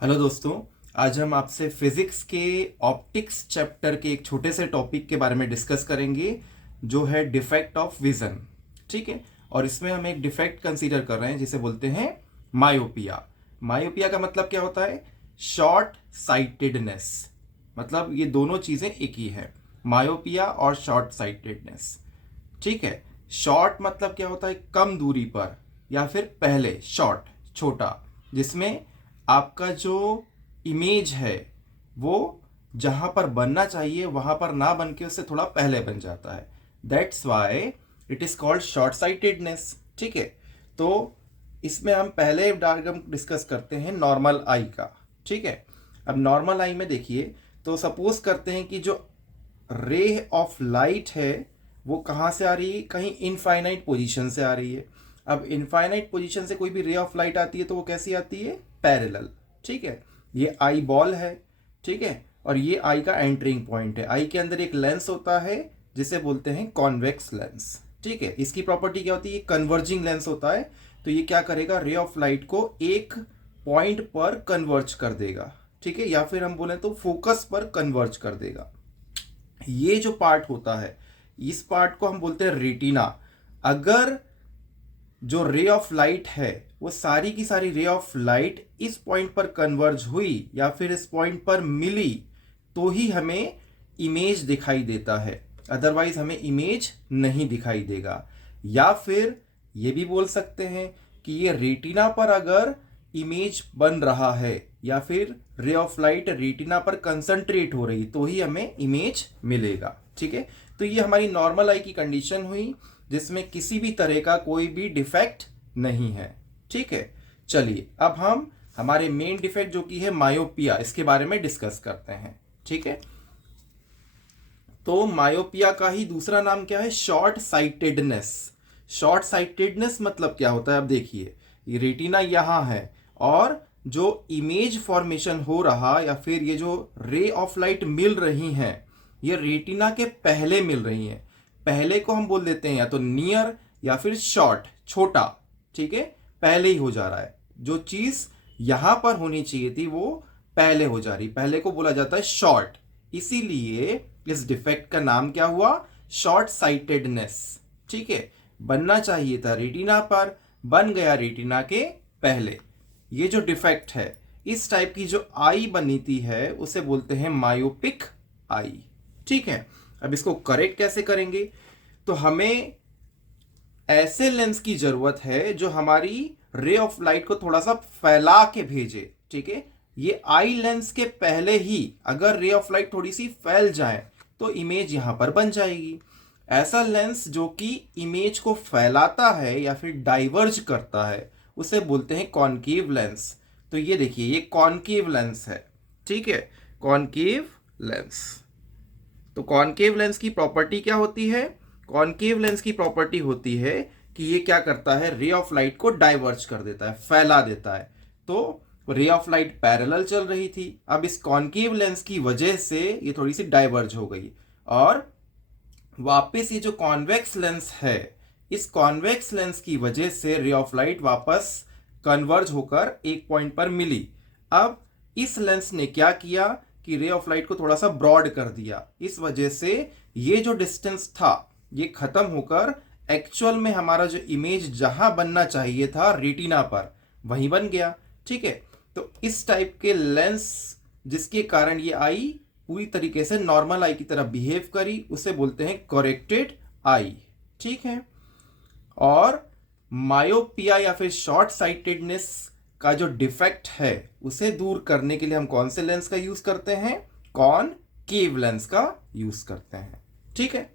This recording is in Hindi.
हेलो दोस्तों। आज हम आपसे फिजिक्स के ऑप्टिक्स चैप्टर के एक छोटे से टॉपिक के बारे में डिस्कस करेंगे जो है डिफेक्ट ऑफ विजन। ठीक है। और इसमें हम एक डिफेक्ट कंसीडर कर रहे हैं जिसे बोलते हैं मायोपिया। मायोपिया का मतलब क्या होता है? Short sightedness. मतलब ये दोनों चीज़ें एक ही है, मायोपिया और शॉर्ट साइटेडनेस। ठीक है। शॉर्ट मतलब क्या होता है? कम दूरी पर, या फिर पहले शॉर्ट छोटा, जिसमें आपका जो इमेज है वो जहां पर बनना चाहिए वहां पर ना बन के उससे थोड़ा पहले बन जाता है। That's why it is called short sightedness. ठीक है। तो इसमें हम पहले डायग्राम डिस्कस करते हैं नॉर्मल आई का। ठीक है। अब नॉर्मल आई में देखिए, तो सपोज करते हैं कि जो रे ऑफ लाइट है वो कहाँ से आ रही है? कहीं इनफाइनाइट पोजीशन से आ रही है। अब इनफाइनाइट पोजीशन से कोई भी रे ऑफ लाइट आती है तो वो कैसी आती है? पैरेलल। ठीक है। ये आई बॉल है। ठीक है। और ये आई का एंटरिंग पॉइंट है। आई के अंदर एक लेंस होता है जिसे बोलते हैं कॉन्वेक्स लेंस। ठीक है। इसकी प्रॉपर्टी क्या होती है? कन्वर्जिंग लेंस होता है। तो ये क्या करेगा? रे ऑफ लाइट को एक पॉइंट पर कन्वर्ज कर देगा। ठीक है। या फिर हम बोले तो फोकस पर कन्वर्ज कर देगा। ये जो पार्ट होता है, इस पार्ट को हम बोलते हैं रेटिना। अगर जो रे ऑफ लाइट है वो सारी की सारी रे ऑफ लाइट इस पॉइंट पर कन्वर्ज हुई या फिर इस पॉइंट पर मिली तो ही हमें इमेज दिखाई देता है, अदरवाइज हमें इमेज नहीं दिखाई देगा। या फिर ये भी बोल सकते हैं कि ये रेटिना पर अगर इमेज बन रहा है या फिर रे ऑफ लाइट रेटिना पर कंसंट्रेट हो रही तो ही हमें इमेज मिलेगा। ठीक है। तो ये हमारी नॉर्मल आई की कंडीशन हुई जिसमें किसी भी तरह का कोई भी डिफेक्ट नहीं है। ठीक है। चलिए अब हम हमारे मेन डिफेक्ट जो कि है मायोपिया, इसके बारे में डिस्कस करते हैं। ठीक है। तो मायोपिया का ही दूसरा नाम क्या है? Short sightedness. शॉर्ट साइटेडनेस मतलब क्या होता है? अब देखिए, ये रेटिना यहां है और जो इमेज फॉर्मेशन हो रहा या फिर ये जो रे ऑफ लाइट मिल रही हैं ये रेटिना के पहले मिल रही हैं। पहले को हम बोल देते हैं या तो नियर या फिर शॉर्ट, छोटा। ठीक है। पहले ही हो जा रहा है। जो चीज यहां पर होनी चाहिए थी वो पहले हो जा रही, पहले को बोला जाता है शॉर्ट। इसीलिए इस डिफेक्ट का नाम क्या हुआ? Short sightedness. ठीक है। बनना चाहिए था रेटिना पर, बन गया रेटिना के पहले। ये जो डिफेक्ट है, इस टाइप की जो आई बनती है उसे बोलते हैं मायोपिक आई। ठीक है। अब इसको करेक्ट कैसे करेंगे? तो हमें ऐसे लेंस की जरूरत है जो हमारी रे ऑफ लाइट को थोड़ा सा फैला के भेजे। ठीक है। ये आई लेंस के पहले ही अगर रे ऑफ लाइट थोड़ी सी फैल जाए तो इमेज यहां पर बन जाएगी। ऐसा लेंस जो कि इमेज को फैलाता है या फिर डाइवर्ज करता है उसे बोलते हैं कॉनकेव लेंस। तो ये देखिए, ये कॉनकेव लेंस है। ठीक है। Concave lens. तो कॉनकेव लेंस की प्रॉपर्टी क्या होती है? कॉनकेव लेंस की प्रॉपर्टी होती है कि ये क्या करता है? रे ऑफ लाइट को डाइवर्ज कर देता है, फैला देता है। तो रे ऑफ लाइट पैरेलल चल रही थी, अब इस कॉनकेव लेंस की वजह से ये थोड़ी सी डाइवर्ज हो गई और वापस ये जो कॉन्वेक्स लेंस है, इस कॉन्वेक्स लेंस की वजह से रे ऑफ लाइट वापस कन्वर्ज होकर एक पॉइंट पर मिली। अब इस लेंस ने क्या किया कि रे ऑफ लाइट को थोड़ा सा ब्रॉड कर दिया। इस वजह से ये जो डिस्टेंस था ये खत्म होकर एक्चुअल में हमारा जो इमेज जहां बनना चाहिए था रेटिना पर, वहीं बन गया। ठीक है। तो इस टाइप के लेंस जिसके कारण ये आई पूरी तरीके से नॉर्मल आई की तरह बिहेव करी उसे बोलते हैं करेक्टेड आई। ठीक है। और मायोपिया या फिर शॉर्ट साइटेडनेस का जो डिफेक्ट है उसे दूर करने के लिए हम कौन से लेंस का यूज करते हैं? कॉनकेव लेंस का यूज करते हैं। ठीक है।